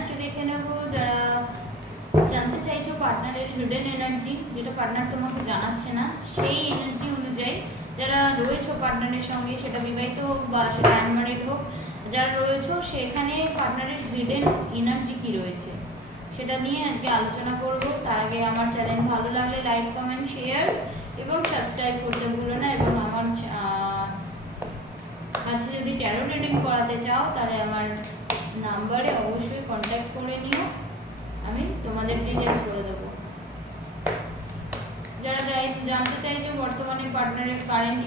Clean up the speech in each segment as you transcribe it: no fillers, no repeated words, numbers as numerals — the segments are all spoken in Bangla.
আজকে দেখে নেব যারা জানতে চাইছো পার্টনারের হিডেন এনার্জি, যেটা পার্টনার তোমাকে জানাচ্ছে না, সেই এনার্জি অনুযায়ী যারা রয়েছো পার্টনারের সঙ্গে, সেটা বিবাহিত হোক বা সেটা আনম্যারিড হোক, যারা রয়েছো সেখানে পার্টনারের হিডেন এনার্জি কি রয়েছে সেটা নিয়ে আজকে আলোচনা করব। তার আগে আমার চ্যানেল ভালো লাগলে লাইক, কমেন্ট, শেয়ার এবং সাবস্ক্রাইব করতে ভুলো না। এবং আমার কাছে যদি ট্যারো রিডিং করাতে চাও তাহলে আমার নাম্বারে অবশ্যই কন্ট্যাক্ট করে নিও, আমি তোমাদের ডিটেলস করে দেবো। যারা জানতে চাইছো বর্তমানে পার্টনারের কারেন্ট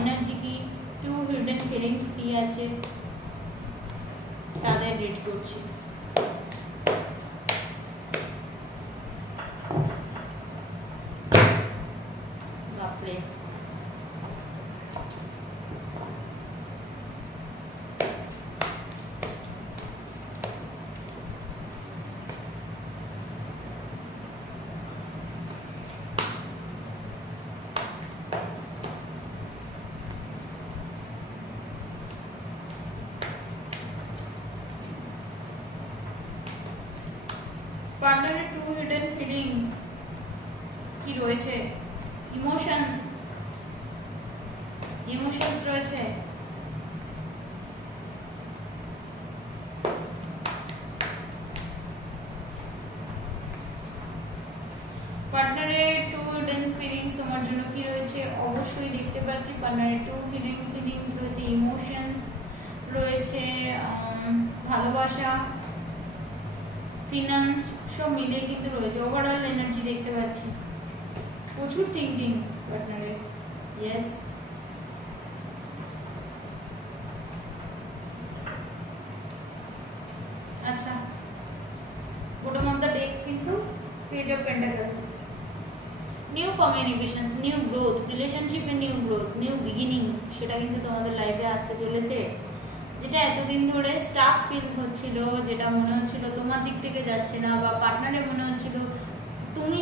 এনার্জি কি, টু হিডেন ফিলিংস কি আছে, তাদের রিড করছি। বাপরে, পার্টনারের টু হিডেন ফিলিংস কি রয়েছে, ইমোশনস রয়েছে। পার্টনারের টু হিডেন ফিলিংস তোমার জন্য কি রয়েছে অবশ্যই দেখতে পাচ্ছি। পার্টনারের টু হিডেন ফিলিংস রয়েছে, ইমোশনস রয়েছে, ভালোবাসা, ফিনান্স সব মিলে কিন্তু রয়েছে। ওভারঅল এনার্জি দেখতে পাচ্ছি, প্রচুর থিঙ্কিং পার্টনারের। ইয়েস, আচ্ছা, বটম অফ দ্য ডেক কিন্তু page of pentacle, new communications, new growth, রিলেশনশিপে নিউ গ্রোথ, নিউ বিগিনিং, সেটা কিন্তু তোমাদের লাইফে আসতে চলেছে। যেটা এতদিন ধরে স্টাক ফিল হচ্ছিল, যেটা মনে হচ্ছিল তোমার দিক থেকে যাচ্ছে না, বা পার্টনারে মনে হচ্ছিল তুমি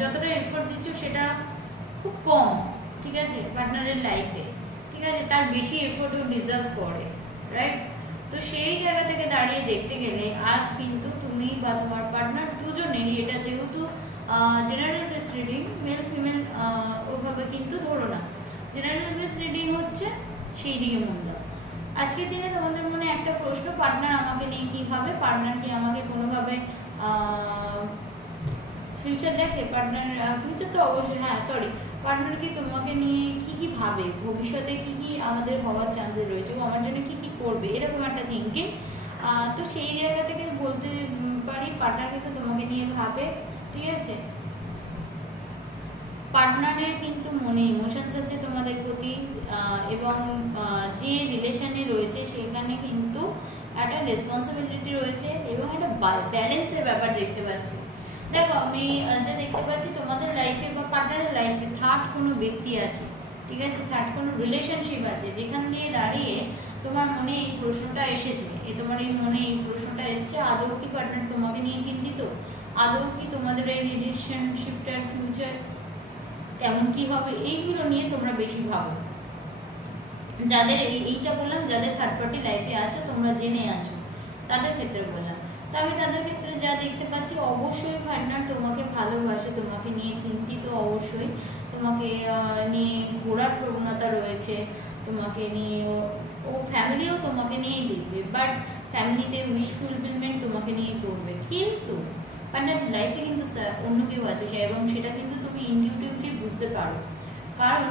যতটা এফোর্ট দিচ্ছ সেটা খুব কম, ঠিক আছে, পার্টনারের লাইফে, ঠিক আছে, তার বেশি এফোর্টও ডিজার্ভ করে, রাইট? তো সেই জায়গা থেকে দাঁড়িয়ে দেখতে গেলে আজ কিন্তু তুমি বা তোমার পার্টনার দুজনেরই, এটা যেহেতু general base reading, male female ওইভাবে কিন্তু ধরো না, জেনারেল বেস রিডিং হচ্ছে, সেই দিকে মন দাও। আজকের দিনে তোমাদের মনে একটা প্রশ্ন, পার্টনার আমাকে নিয়ে কি ভাবে, পার্টনার কি আমাকে কোনোভাবে ফিউচার দেখে, পার্টনার ফিউচার তো অবশ্যই, হ্যাঁ সরি, পার্টনার কি তোমাকে নিয়ে কি কি ভাবে, ভবিষ্যতে কি কি আমাদের হওয়ার চান্সেস রয়েছে, ও আমার জন্য কি কি করবে, এরকম একটা থিঙ্কিং। তো সেই জায়গা থেকে বলতে পারি পার্টনার কিন্তু তোমাকে নিয়ে ভাবে, ঠিক আছে। পার্টনারের কিন্তু মনে ইমোশনস আছে তোমাদের প্রতি, এবং যে রিলেশনে রয়েছে সেখানে কিন্তু একটা রেসপন্সিবিলিটি রয়েছে এবং একটা ব্যালেন্সের ব্যাপার দেখতে পাচ্ছি। দেখো, আমি যা দেখতে পাচ্ছি তোমাদের লাইফে বা পার্টনারের লাইফে থার্ড কোনো ব্যক্তি আছে, ঠিক আছে, থার্ড কোনো রিলেশনশিপ আছে, যেখান দিয়ে দাঁড়িয়ে তোমার মনে এই প্রশ্নটা এসেছে, তোমার এই মনে এই প্রশ্নটা এসছে, আদৌ কি পার্টনার তোমাকে নিয়ে চিন্তিত, আদৌ কি তোমাদের এই রিলেশনশিপটার ফিউচার এমন কি হবে, এইগুলো নিয়ে তোমরা বেশি ভাবো। যাদের এইটা বললাম, যাদের থার্ড পার্টি লাইফে আছো, তোমরা জেনে আছো, তাদের ক্ষেত্রে বললাম। তবে তাদের ক্ষেত্রে যা দেখতে পাচ্ছি, অবশ্যই পার্টনার তোমাকে ভালোবাসে, তোমাকে নিয়ে চিন্তিত, অবশ্যই তোমাকে নিয়ে ঘোরার প্রবণতা রয়েছে, তোমাকে নিয়ে ও ফ্যামিলিও তোমাকে নিয়েই দেখবে, বাট ফ্যামিলিতে উইশ ফুলফিলমেন্ট তোমাকে নিয়ে করবে, কিন্তু পার্টনার লাইফে কিন্তু অন্য কেউ আছে, এবং সেটা কিন্তু তুমি ইনটিউটিভলি বুঝতে পারো। কারণ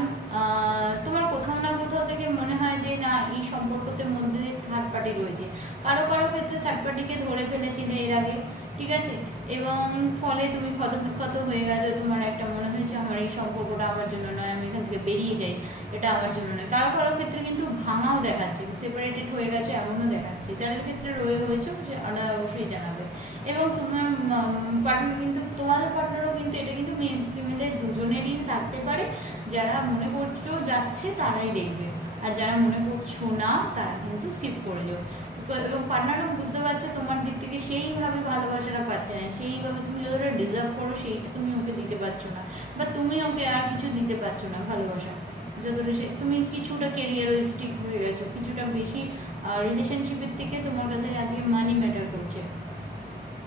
তোমার কোথাও না কোথাও থেকে মনে হয় যে না, এই সম্পর্কতের মধ্যে থার্ড পার্টি রয়েছে, কারো কারো ক্ষেত্রে থার্ড পার্টিকে ধরে ফেলেছিলে এর আগে, ঠিক আছে, এবং ফলে তুমি ক্ষতবিক্ষত হয়ে গেছো, তোমার একটা মনে হয়েছে আমার এই সম্পর্কটা আমার জন্য নয়, আমি এখান থেকে বেরিয়ে যাই, এটা আমার জন্য নয়। কারো কারো ক্ষেত্রে কিন্তু ভাঙাও দেখাচ্ছে, সেপারেটেড হয়ে গেছে এমনও দেখাচ্ছে। যাদের ক্ষেত্রে হয়েছে ওরা অবশ্যই জানাবে। এবং তোমার পার্টনার কিন্তু, তোমাদের পার্টনারও কিন্তু, এটা কিন্তু ফিমেলের দুজনেরই থাকতে পারে, যারা মনে করছো যাচ্ছে তারাই দেখবে, আর যারা মনে করছো না তারা কিন্তু স্কিপ করে যাও। এবং পার্টনারও বুঝতে পারছে তোমার দিক থেকে সেইভাবে ভালোবাসাটা পাচ্ছে না, সেইভাবে তুমি যতটা ডিজার্ভ করো সেইটা তুমি ওকে দিতে পারছো না, বা তুমি ওকে আর কিছু দিতে পারছো না ভালোবাসা, যতটা তুমি কিছুটা ক্যারিয়ারিস্টিক হয়ে গেছো, কিছুটা বেশি রিলেশনশিপের থেকে তোমার কাছে আজকে মানি ম্যাটার করছে।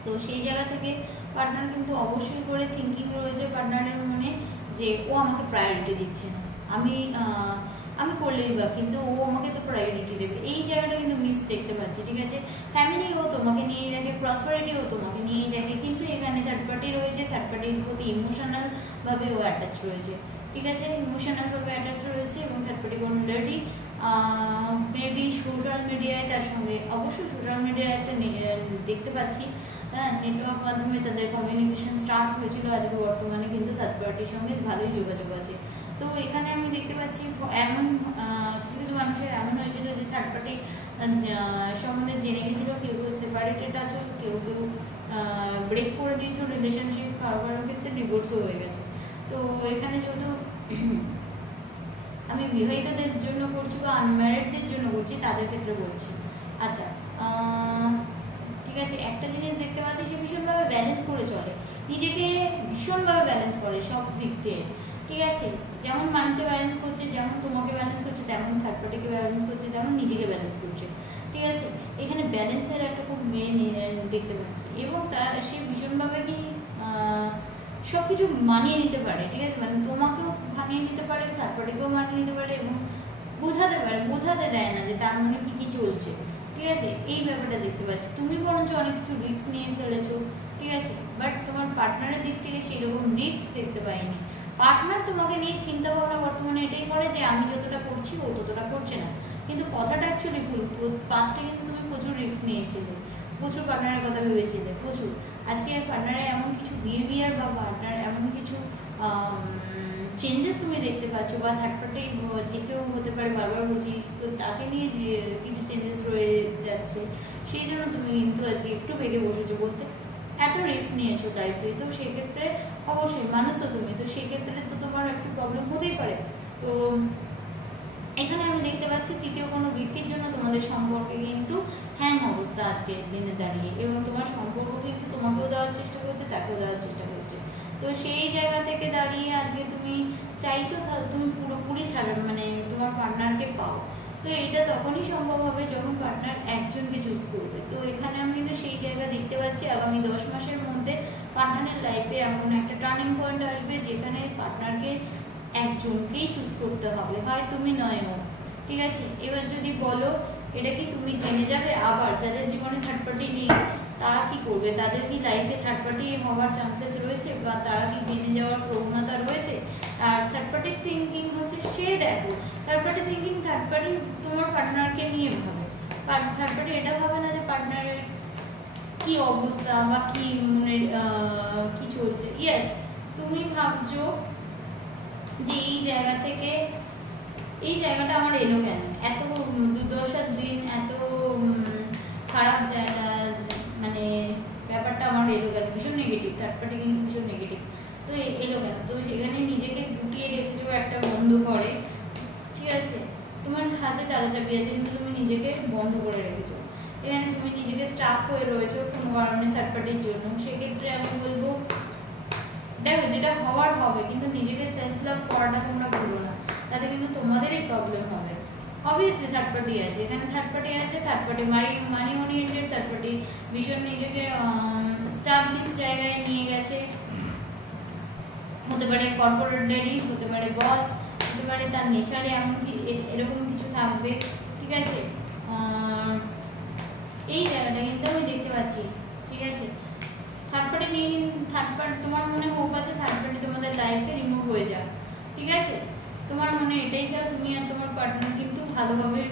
তো সেই জায়গা থেকে পার্টনার কিন্তু অবশ্যই করে থিঙ্কিং রয়েছে পার্টনারের মনে যে ও আমাকে প্রায়োরিটি দিচ্ছে না, আমি করলেই বা, কিন্তু ও আমাকে তো প্রায়োরিটি দেবে, এই জায়গাটা কিন্তু মিস দেখতে পাচ্ছি। ঠিক আছে, ফ্যামিলিও তোমাকে নিয়েই দেখে, প্রসপারিটিও তোমাকে নিয়েই দেখে, কিন্তু এখানে থার্ড পার্টি রয়েছে, থার্ড পার্টির প্রতি ইমোশনালভাবে ও অ্যাটাচ রয়েছে। ঠিক আছে, ইমোশনালভাবে অ্যাটাচ রয়েছে এবং third party already maybe social মিডিয়ায় তার সঙ্গে, অবশ্যই সোশ্যাল মিডিয়ায় একটা দেখতে পাচ্ছি নেটওয়ার্ক মাধ্যমে তাদের কমিউনিকেশন স্টার্ট হয়েছিল, আজকে বর্তমানে কিন্তু থার্ড পার্টির সঙ্গে ভালোই যোগাযোগ আছে। তো এখানে আমি দেখতে পাচ্ছি এমন কিছু কিছু মানুষের এমন হয়েছিল যে থার্ড পার্টি সম্বন্ধে জেনে গেছিলো, কেউ কেউ সেপারেটেড আছে, কেউ কেউ ব্রেক করে দিয়েছিল রিলেশনশিপ, কারো কারোর ক্ষেত্রে ডিভোর্সও হয়ে গেছে। তো এখানে যেহেতু আমি বিবাহিতদের জন্য করছি বা আনম্যারিডদের জন্য করছি, তাদের ক্ষেত্রে বলছি। আচ্ছা, ঠিক আছে, একটা জিনিস দেখতে পাচ্ছি সে ভীষণভাবে ব্যালেন্স করে চলে, নিজেকে ভীষণভাবে ব্যালেন্স করে সব দিক দিয়ে। ঠিক আছে, যেমন মানিতে ব্যালেন্স করছে, যেমন তোমাকে ব্যালেন্স করছে, তেমন থার্ড পার্টিকে ব্যালেন্স করছে, তেমন নিজেকে ব্যালেন্স করছে। ঠিক আছে, এখানে ব্যালেন্সের একটা খুব মেন দেখতে পাচ্ছি এবং সে ভীষণভাবে কি সব কিছু মানিয়ে নিতে পারে। ঠিক আছে, মানে তোমাকেও মানিয়ে নিতে পারে, থার্ড পার্টিকেও মানিয়ে নিতে পারে এবং বোঝাতে পারে, বোঝাতে দেয় না যে তার মনে কী কী চলছে। ঠিক আছে, এই ব্যাপারটা দেখতে পাচ্ছি। তুমি বরঞ্চ অনেক কিছু রিস্ক নিয়ে ফেলেছো। ঠিক আছে, বাট তোমার পার্টনারের দিক থেকে সেই রকম রিস্ক দেখতে পাইনি। পার্টনার তোমাকে নিয়ে চিন্তা ভাবনা বর্তমানে এটাই করে যে আমি যতটা করছি ও ততটা করছে না, কিন্তু কথাটা অ্যাকচুয়ালি ভুল। পাস্টে কিন্তু তুমি প্রচুর রিস্ক নিয়েছিলে, প্রচুর পার্টনারের কথা ভেবেছিলে, প্রচুর। আজকে পার্টনারের এমন কিছু বিহেভিয়ার বা পার্টনার এমন কিছু চেঞ্জেস তুমি দেখতে পাচ্ছ, বা থার্ড পার্টি যে কেউ হতে পারে, বারবার বলছি, তো তাকে নিয়ে যে কিছু চেঞ্জেস রয়ে যাচ্ছে, সেই জন্য তুমি কিন্তু আজকে একটু বেগে বসেছো বলতে এত রিস্ক নিয়েছো লাইফে। তো সেক্ষেত্রে অবশ্যই মানুষ তো তুমি, তো সেক্ষেত্রে তো তোমার একটু প্রবলেম হতেই পারে। তো এখানে আমি দেখতে পাচ্ছি তৃতীয় কোনো ব্যক্তির জন্য তোমাদের সম্পর্কে কিন্তু হ্যাং অবস্থা আজকের দিনে দাঁড়িয়ে, এবং তোমার সম্পর্ক কিন্তু তোমাকেও দেওয়ার চেষ্টা করছে, তাকেও দেওয়ার চেষ্টা করছে। তো সেই জায়গা থেকে দাঁড়িয়ে আজকে তুমি চাইছো তুমি পুরোপুরি মানে তোমার পার্টনারকে পাও। তো এটা তখনই সম্ভব হবে যখন পার্টনার একজনকে চুজ করবে। তো এখানে আমি কিন্তু সেই জায়গা দেখতে পাচ্ছি আগামী 10 মাসের মধ্যে পার্টনারের লাইফে এমন একটা টার্নিং পয়েন্ট আসবে যেখানে পার্টনারকে একজনকেই চুজ করতে হবে, হয় তুমি নয় ও। ঠিক আছে, এবার যদি বলো এটা কি তুমি জেনে যাবে আবার যাদের জীবনে থার্ড পার্টি নেই তারা কি করবে, তাদের কি লাইফে থার্ড পার্টি হওয়ার চান্সেস রয়েছে, বা তারা কি জেনে যাওয়ার প্রবণতা রয়েছে? আর থার্ড পার্টির থিঙ্কিং হচ্ছে, সে দেখো third party thinking, third party তোমার পার্টনারকে নিয়ে ভাবে, থার্ড পার্টি এটা ভাবে না যে পার্টনারের কি অবস্থা বা কি মনের কি চলছে। ইয়েস, তুমি ভাবছো যে এই জায়গা থেকে এই জায়গাটা আমার এলো কেন, এত দুর্দশার দিন, এত খারাপ জায়গা, মানে ব্যাপারটা আমার এলো কেন, ভীষণ নেগেটিভ, থার্ড পার্টি কিন্তু ভীষণ নেগেটিভ। তো এলো কেন, তো সেখানে নিজেকে গুটিয়ে রেখেছো একটা বন্ধ করে। ঠিক আছে, তোমার হাতে তালা চাবি আছে কিন্তু তুমি নিজেকে বন্ধ করে রেখেছো, এখানে তুমি নিজেকে স্টাক হয়ে রয়েছো কোনো কারণে থার্ড পার্টির জন্য। সেক্ষেত্রে আমি বলবো দেখো যেটা হওয়ার হবে, কিন্তু নিজেকে সেলফ লাভ করাটা তোমরা ভুলো না, তাতে কিন্তু তোমাদেরই প্রবলেম হবে। অবভিয়াসলি থার্ড পার্টি আছে, এখানে থার্ড পার্টি আছে, থার্ড পার্টি মানি ওরিয়েন্টেড, থার্ড পার্টি ভীষণ নিজেকে স্টাবলিশ জায়গায় নিয়ে গেছে, হতে পারে কর্পোরেটারি, হতে পারে বস, হতে পারে তার নেচারে এমনকি এরকম কিছু থাকবে। ঠিক আছে, এই জায়গাটা কিন্তু আমি দেখতে পাচ্ছি। ঠিক আছে, থার্ড পার্টি নিয়ে, থার্ড পার্টি তোমার মনে হোপ আছে থার্ড পার্টি তোমাদের লাইফে রিমুভ হয়ে যাক। ঠিক আছে, তোমার মনে এটাই চাও তুমি আর তোমার পার্টনার কিন্তু ভালোভাবে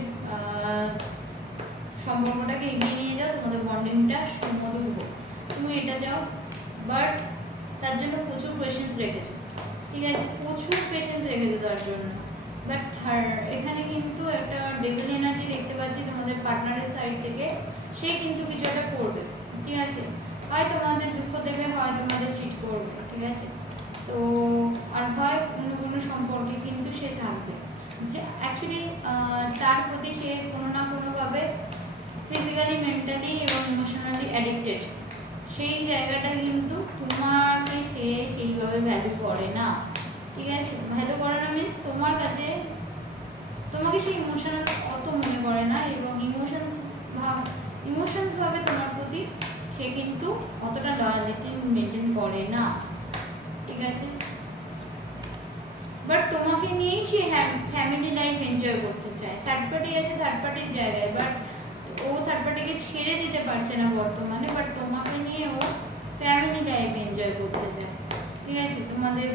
সম্পর্কটাকে এগিয়ে নিয়ে যাও, তোমাদের বন্ডিংটা সুমধুর হোক, তুমি এটা চাও। বাট তার জন্য প্রচুর পেশেন্স রেখেছো। ঠিক আছে, প্রচুর পেশেন্স রেখেছো তার জন্য। বাট এখানে কিন্তু একটা ডেভিল এনার্জি দেখতে পাচ্ছি তোমাদের পার্টনারের সাইড থেকে, সে কিন্তু কিছু একটা করবে। ঠিক আছে, হয় তোমাদের দুঃখ দেবে, হয় তোমাদের চিট করবে। ঠিক আছে, তো আর হয় অন্য কোনো সম্পর্কে কিন্তু সে থাকবে, যে অ্যাকচুয়ালি তার প্রতি সে কোনো না কোনোভাবে ফিজিক্যালি, মেন্টালি এবং ইমোশনালি অ্যাডিক্টেড। সেই জায়গাটা কিন্তু তোমাকে সে সেইভাবে ভ্যালু করে না। ঠিক আছে, ভ্যালু করে না মিনস তোমার কাছে তোমাকে তোমাকে সে ইমোশনাল অত মনে করে না, এবং ইমোশনস ভাবে তোমার প্রতি সে কিন্তু অতটা লয়ালিটি মেনটেন করে না, ঠিক আছে। বাট তোমাকে নিয়েই সে ফ্যামিলি লাইফ এনজয় করতে চায়। থার্ড পার্টি আছে থার্ড পার্টির জায়গায়, বাট ও থার্ড পার্টিকে ছেড়ে দিতে পারছে না বর্তমানে, বাট তোমাকে নিয়ে ও ফ্যামিলি লাইফ এনজয় করতে চায়, ঠিক আছে। তোমাদের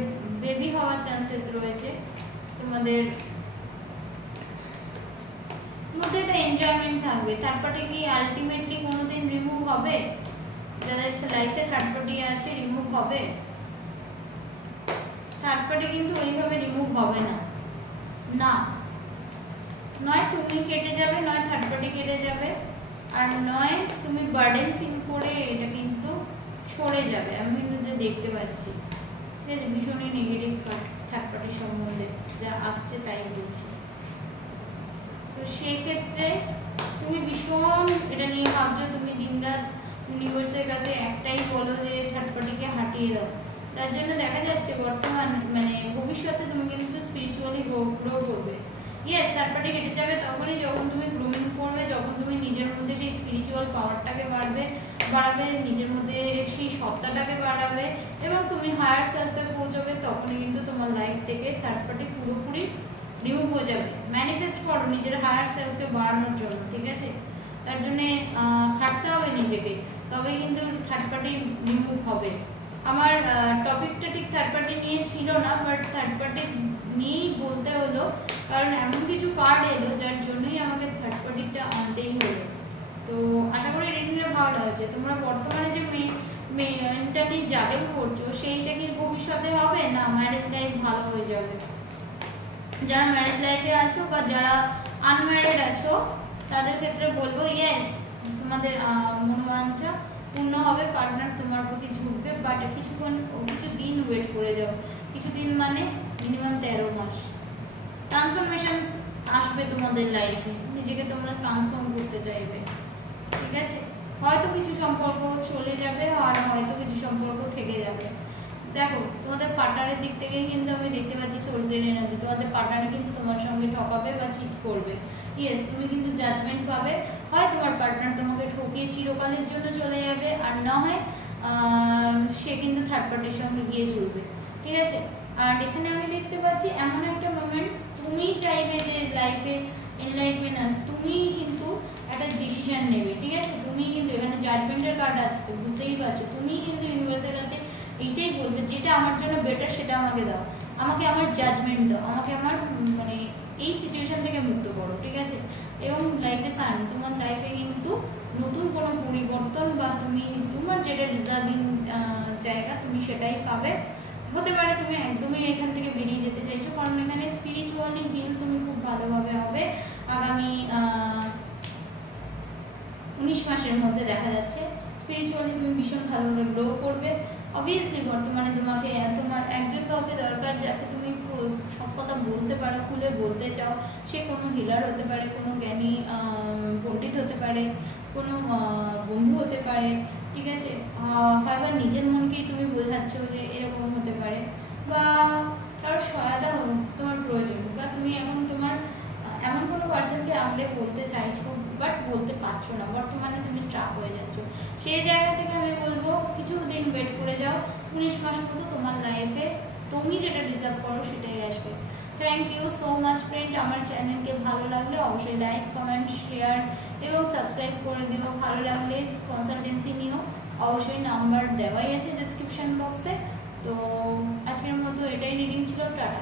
বেবি হওয়ার চান্সেস রয়েছে, তোমাদের মধ্যে একটা এনজয়মেন্ট থাকবে। থার্ড পার্টি কি আলটিমেটলি কোনোদিন রিমুভ হবে? যাদের লাইফে থার্ড পার্টি আছে রিমুভ হবে? থার্ড পার্টি কিন্তু ওইভাবে রিমুভ হবে না, না, নয় তুমি কেটে যাবে, নয় থার্ড পার্টি কেটে যাবে, আর নয় তুমি বার্ডেন ফিল করে এটা কিন্তু সরে যাবে। আমি কিন্তু যে দেখতে পাচ্ছি, ঠিক আছে, ভীষণই নেগেটিভ থার্ড পার্টির সম্বন্ধে যা আসছে তাই বলছি। তো সেই ক্ষেত্রে তুমি ভীষণ এটা নিয়ে ভাবছো, তুমি দিনরাত ইউনিভার্সের কাছে একটাই বলো যে থার্ড পার্টিকে হাঁটিয়ে দাও। তার জন্য দেখা যাচ্ছে বর্তমান মানে ভবিষ্যতে তুমি কিন্তু স্পিরিচুয়ালি গ্রো করবে। ইয়েস, থার্ড পার্টি কেটে যাবে তখনই যখন তুমি গ্রুমিং করবে, যখন তুমি নিজের মধ্যে সেই স্পিরিচুয়াল পাওয়ারটাকে বাড়াবে, নিজের মধ্যে সেই সত্তাটাকে বাড়াবে, এবং তুমি হায়ার সেলফে পৌঁছবে, তখনই কিন্তু তোমার লাইফ থেকে থার্ড পার্টি পুরোপুরি রিমুভ হয়ে যাবে। ম্যানিফেস্ট করো নিজের হায়ার সেলফকে বাড়ানোর জন্য, ঠিক আছে। তার জন্যে খাটতে হবে নিজেকে, তবেই কিন্তু থার্ড পার্টি রিমুভ হবে। আমার টপিকটা ঠিক থার্ড পার্টি নিয়ে ছিল না, বাট থার্ড পার্টি নিয়েই বলতে হলো, কারণ এমন কিছু কার্ড এলো যার জন্যই আমাকে থার্ড পার্টিটা আনতেই হলো। তো আশা করি রিডিংটা ভালো লাগছে। তোমরা বর্তমানে যে মেন্টালি যাকে করছো সেইটা কি ভবিষ্যতে হবে না ম্যারেজ লাইফ ভালো হয়ে যাবে? যারা ম্যারেজ লাইফে আছো বা যারা আনম্যারিড আছো তাদের ক্ষেত্রে বলবো ইয়েস, তোমাদের মনোবাঞ্ছা পূর্ণ হবে, পার্টনার তোমার প্রতি ঝুঁকবে, বাট কিছু দিন ওয়েট করে যাও। কিছুদিন মানে মিনিমাম 13 মাস ট্রান্সফরমেশনস আসবে তোমাদের লাইফে, নিজেকে তোমরা ট্রান্সফর্ম করতে চাইবে, ঠিক আছে। হয়তো কিছু সম্পর্ক চলে যাবে আর হয়তো কিছু সম্পর্ক থেকে যাবে। দেখো তোমাদের পার্টনারের দিক থেকে কিন্তু আমি দেখতে পাচ্ছি সোর্সের এনার্জি, তোমাদের পার্টনারে কিন্তু তোমার সঙ্গে ঠকাবে বা চিট করবে। ইয়েস, তুমি কিন্তু জাজমেন্ট পাবে, হয় তোমার পার্টনার তোমাকে ঠকিয়ে চিরকালের জন্য চলে যাবে, আর না হয় সে কিন্তু থার্ড পার্টির সঙ্গে গিয়ে জুড়বে, ঠিক আছে। আর এখানে আমি দেখতে পাচ্ছি এমন একটা মোমেন্ট তুমি চাইবে যে লাইফে এনলাইটমেন্ট, তুমি কিন্তু একটা ডিসিশন নেবে, ঠিক আছে। তুমি কিন্তু এখানে জাজমেন্টের কার্ড আসছে, বুঝতেই পারছো, তুমি কিন্তু ইউনিভার্সের কাছে এইটাই বলবে যেটা আমার জন্য বেটার সেটা আমাকে দাও, আমাকে আমার জাজমেন্ট দাও, আমাকে আমার মানে এই সিচুয়েশন থেকে মুক্ত করো, ঠিক আছে। এবং লাইফে সান, তোমার লাইফে কিন্তু নতুন কোনো পরিবর্তন বা তুমি তোমার যেটা রিজার্ভিং জায়গা তুমি সেটাই পাবে। হতে পারে তুমি একদমই এখান থেকে বেরিয়ে যেতে চাইছো, কারণ এখানে স্পিরিচুয়ালি হিল তুমি খুব ভালোভাবে হবে আগামী 19 মাসের মধ্যে দেখা যাচ্ছে। স্পিরিচুয়ালি তুমি ভীষণ ভালোভাবে গ্রো করবে। অবভিয়াসলি বর্তমানে তোমাকে তোমার একজন কাউকে দরকার যাকে তুমি সব কথা বলতে পারো, খুলে বলতে চাও। সে কোনো হিলার হতে পারে, কোনো জ্ঞানী পণ্ডিত হতে পারে, কোনো বন্ধু হতে পারে, ঠিক আছে। হয়তো নিজের মনকেই তুমি বোঝাচ্ছ যে এরকম হতে পারে, বা কারোর সহায়তা তোমার প্রয়োজন, বা তুমি এখন তোমার এমন কোনো পার্সনকে আগলে বলতে চাইছো বাট বলতে পারছো না, বর্তমানে তুমি স্ট্রাক হয়ে যাচ্ছ। সেই জায়গা থেকে আমি বলবো কিছুদিন ওয়েট করে যাও, 19 মাস মতো তোমার লাইফে তুমি যেটা ডিজার্ভ করো সেটাই আসবে। Thank you so much friend. আমার চ্যানেলকে ভালো লাগলে অবশ্যই লাইক, কমেন্ট, শেয়ার এবং সাবস্ক্রাইব করে দিও। ভালো লাগলে কনসালটেন্সি নিও, অবশ্যই নাম্বার দেওয়াই আছে ডেসক্রিপশন বক্সে। তো আজকের মতো এটাই রিডিং ছিল, টাটা।